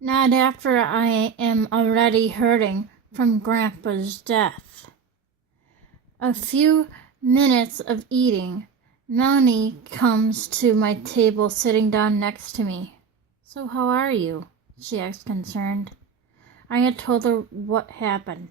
Not after I am already hurting from Grandpa's death. A few minutes of eating, Melanie comes to my table sitting down next to me. "So how are you?" she asked, concerned. I had told her what happened,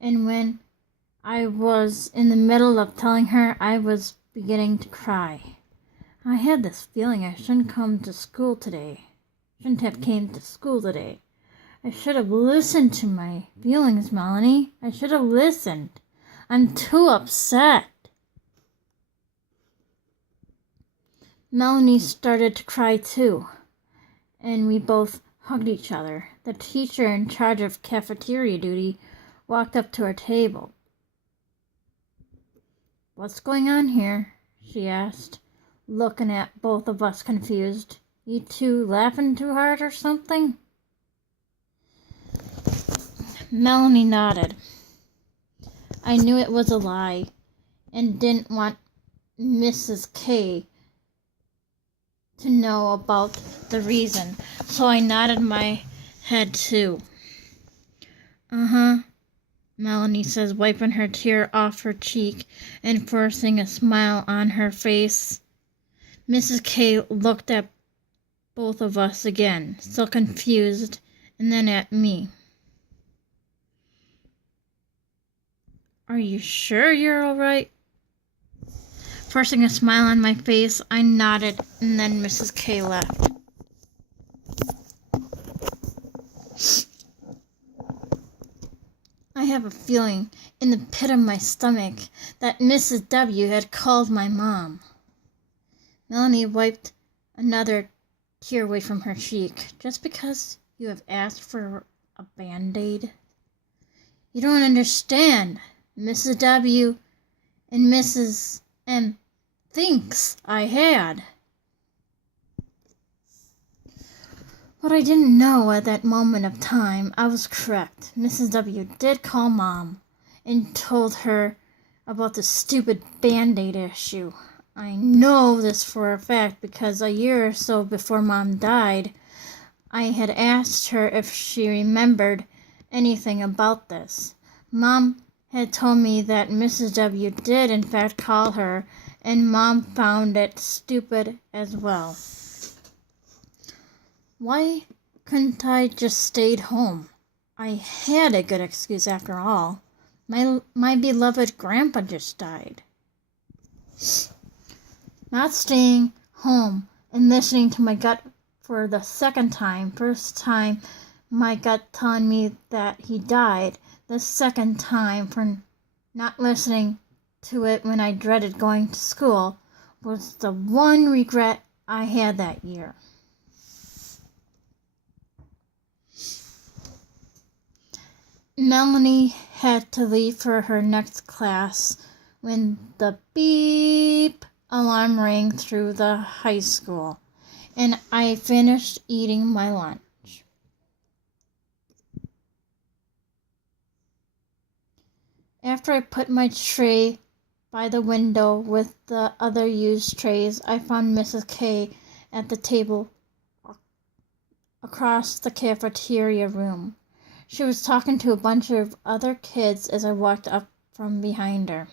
and when I was in the middle of telling her, I was beginning to cry. I had this feeling I shouldn't have came to school today. I should have listened to my feelings, Melanie. I should have listened. I'm too upset. Melanie started to cry too, and we both hugged each other. The teacher in charge of cafeteria duty walked up to our table. "What's going on here?" she asked, looking at both of us confused. "You two laughing too hard or something?" Melanie nodded. I knew it was a lie and didn't want Mrs. K to know about the reason, so I nodded my head too. "Uh-huh," Melanie says, wiping her tear off her cheek and forcing a smile on her face. Mrs. K looked at both of us again, still confused, and then at me. "Are you sure you're all right?" Forcing a smile on my face, I nodded, and then Mrs. K left. I have a feeling in the pit of my stomach that Mrs. W. had called my mom. Melanie wiped another tear away from her cheek. "Just because you have asked for a Band-Aid? You don't understand. Mrs. W. and Mrs. M. thinks I had." What I didn't know at that moment of time, I was correct. Mrs. W. did call Mom and told her about the stupid Band-Aid issue. I know this for a fact because a year or so before Mom died, I had asked her if she remembered anything about this. Mom had told me that Mrs. W. did in fact call her, and Mom found it stupid as well. Why couldn't I just stayed home? I had a good excuse after all. My beloved grandpa just died. Not staying home and listening to my gut for the second time. First time, my gut telling me that he died. The second time for not listening to it when I dreaded going to school was the one regret I had that year. Melanie had to leave for her next class when the beep alarm rang through the high school, and I finished eating my lunch. After I put my tray by the window with the other used trays, I found Mrs. K at the table across the cafeteria room. She was talking to a bunch of other kids as I walked up from behind her.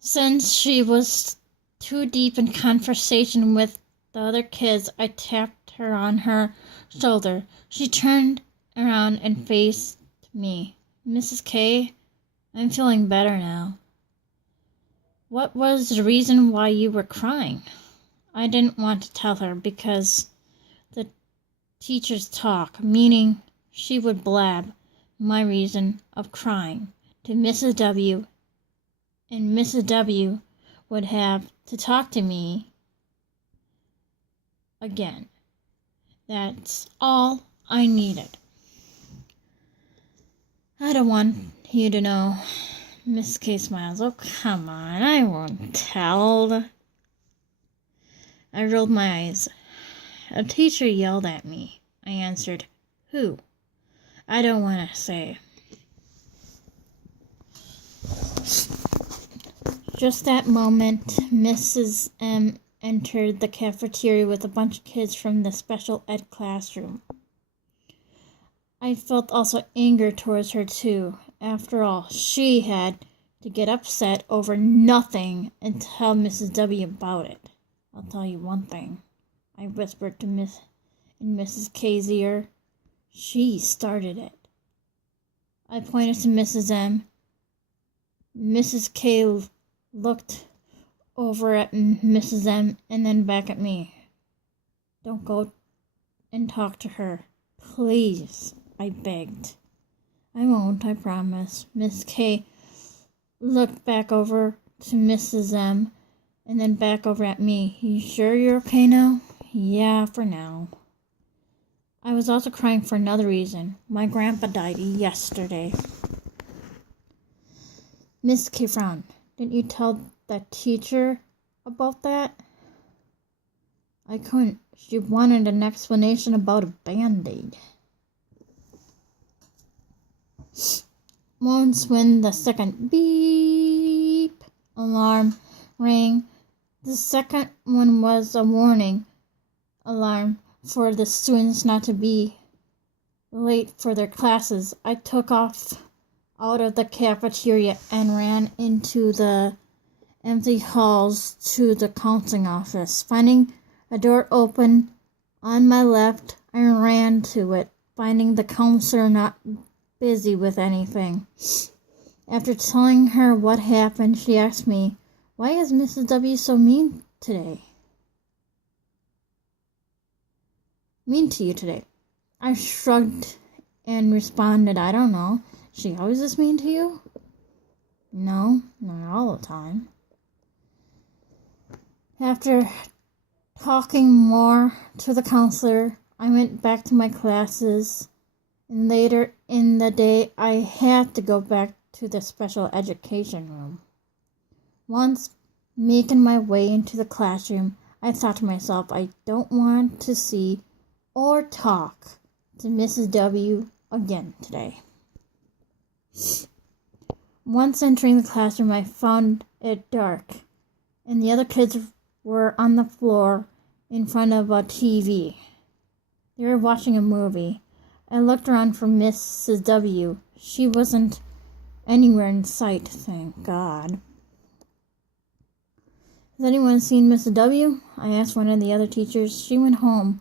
Since she was too deep in conversation with the other kids, I tapped her on her shoulder. She turned around and faced me. "Mrs. K, I'm feeling better now." "What was the reason why you were crying?" I didn't want to tell her because the teacher's talk, meaning she would blab my reason of crying to Mrs. W. and Mrs. W. would have to talk to me again. That's all I needed. "I don't want you to know." Miss K smiles. "Oh, come on, I won't tell." I rolled my eyes. "A teacher yelled at me," I answered. "Who?" "I don't want to say." Just that moment, Mrs. M entered the cafeteria with a bunch of kids from the special ed classroom. I felt also anger towards her too. After all, she had to get upset over nothing and tell Mrs. W about it. I'll tell you one thing, I whispered to Mrs. K's ear. She started it. I pointed to Mrs. M. Mrs. K looked over at Mrs. M and then back at me. Don't go and talk to her, please, I begged. I won't, I promise. Miss K looked back over to Mrs. M and then back over at me. You sure you're okay now? Yeah, for now. I was also crying for another reason. My grandpa died yesterday. Miss K frowned. Didn't you tell the teacher about that? I couldn't. She wanted an explanation about a Band-Aid. Once when the second beep alarm rang, the second one was a warning alarm for the students not to be late for their classes. I took off out of the cafeteria and ran into the empty halls to the counseling office. Finding a door open on my left, I ran to it, finding the counselor not busy with anything. After telling her what happened, she asked me, why is Mrs. W so mean today? Mean to you today? I shrugged and responded, I don't know. She always is mean to you? No, not all the time. After talking more to the counselor, I went back to my classes, and later in the day I had to go back to the special education room. Once making my way into the classroom, I thought to myself, I don't want to see or talk to Mrs. W again today. Once entering the classroom, I found it dark, and the other kids were on the floor in front of a TV. They were watching a movie. I looked around for Mrs. W. She wasn't anywhere in sight, thank God. Has anyone seen Mrs. W? I asked one of the other teachers. She went home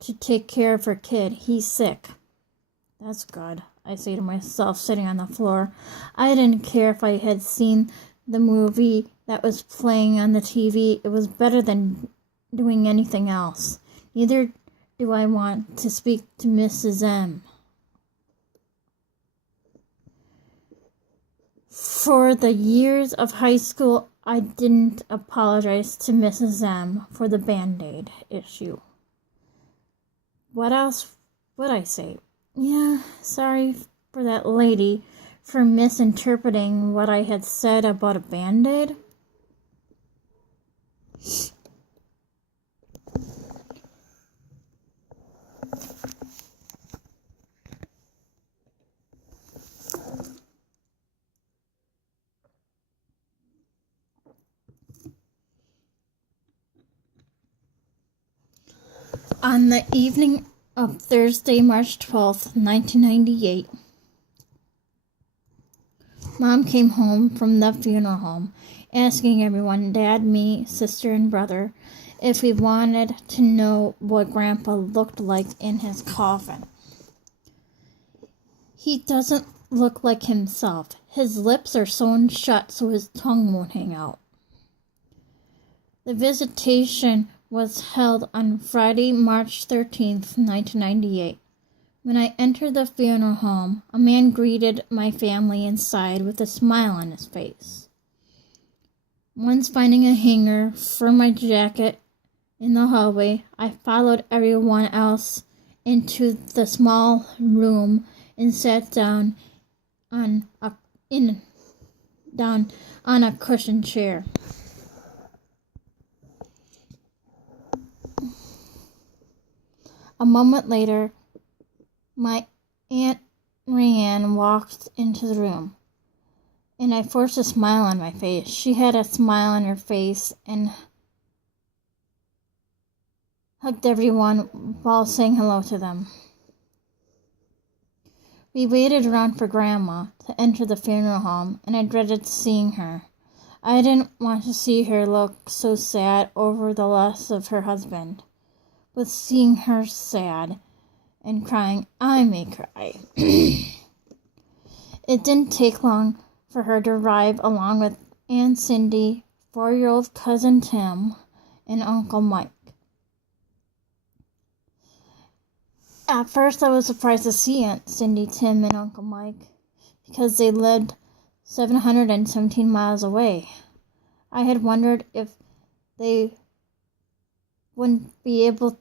to take care of her kid. He's sick. That's good, I say to myself, sitting on the floor. I didn't care if I had seen the movie that was playing on the TV. It was better than doing anything else. Neither do I want to speak to Mrs. M. For the years of high school, I didn't apologize to Mrs. M for the Band-Aid issue. What else would I say? Yeah, sorry for that lady for misinterpreting what I had said about a Band-Aid. On the evening of Thursday, March 12th, 1998, Mom came home from the funeral home, asking everyone, Dad, me, sister, and brother, if we wanted to know what Grandpa looked like in his coffin. He doesn't look like himself. His lips are sewn shut so his tongue won't hang out. The visitation was held on Friday, March 13th, 1998. When I entered the funeral home, a man greeted my family inside with a smile on his face. Once finding a hanger for my jacket in the hallway, I followed everyone else into the small room and sat down on a cushioned chair. A moment later, my Aunt Rhiannon walked into the room. and I forced a smile on my face. She had a smile on her face and hugged everyone while saying hello to them. We waited around for Grandma to enter the funeral home, and I dreaded seeing her. I didn't want to see her look so sad over the loss of her husband. But seeing her sad and crying, I may cry. It didn't take long for her to arrive along with Aunt Cindy, 4-year-old cousin Tim, and Uncle Mike. At first, I was surprised to see Aunt Cindy, Tim, and Uncle Mike because they lived 717 miles away. I had wondered if they wouldn't be able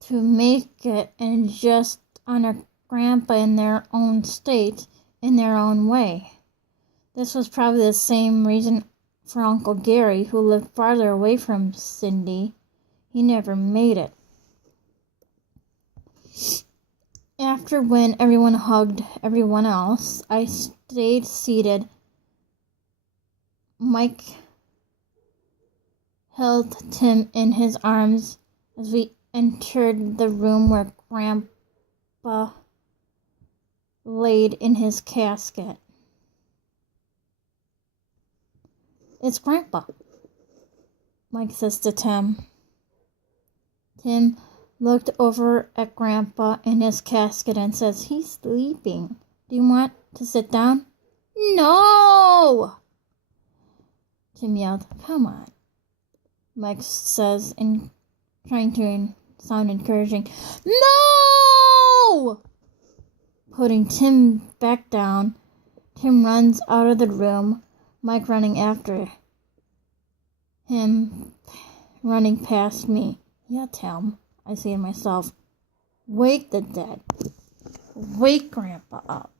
to make it and just honor Grandpa in their own state, in their own way. This was probably the same reason for Uncle Gary, who lived farther away from Cindy. He never made it. After when everyone hugged everyone else, I stayed seated. Mike held Tim in his arms as we entered the room where Grandpa laid in his casket. It's Grandpa, Mike says to Tim. Tim looked over at Grandpa in his casket and says, he's sleeping. Do you want to sit down? No! Tim yelled, come on, Mike says, trying to sound encouraging. No! Putting Tim back down, Tim runs out of the room, Mike running after him, running past me. Yeah, Tim, I say to myself, wake the dead. Wake Grandpa up.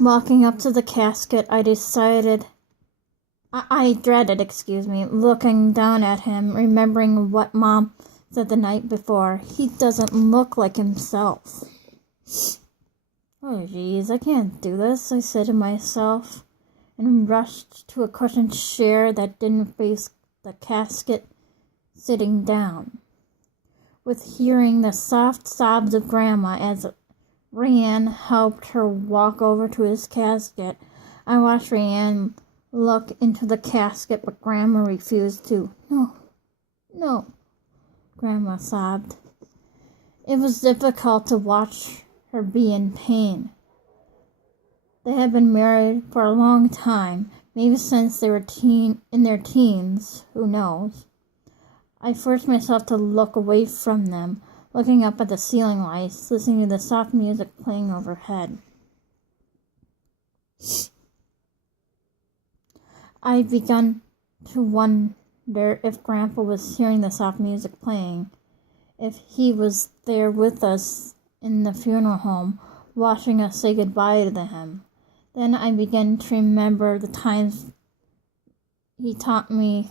Walking up to the casket, I dreaded, looking down at him, remembering what Mom said the night before. He doesn't look like himself. Oh, geez, I can't do this, I said to myself, and rushed to a cushioned chair that didn't face the casket, sitting down. With hearing the soft sobs of Grandma as Rhiannon helped her walk over to his casket, I watched Rhiannon look into the casket, but Grandma refused to. No, Grandma sobbed. It was difficult to watch her be in pain. They had been married for a long time, maybe since they were in their teens, who knows. I forced myself to look away from them, looking up at the ceiling lights, listening to the soft music playing overhead. I begun to wonder if Grandpa was hearing the soft music playing, if he was there with us in the funeral home, watching us say goodbye to him. Then I began to remember the times he taught me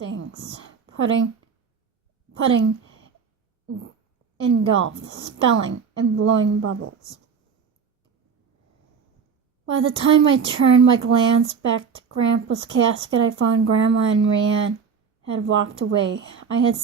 things, putting in golf, spelling, and blowing bubbles. By the time I turned my glance back to Grandpa's casket, I found Grandma and Rhiannon had walked away. I had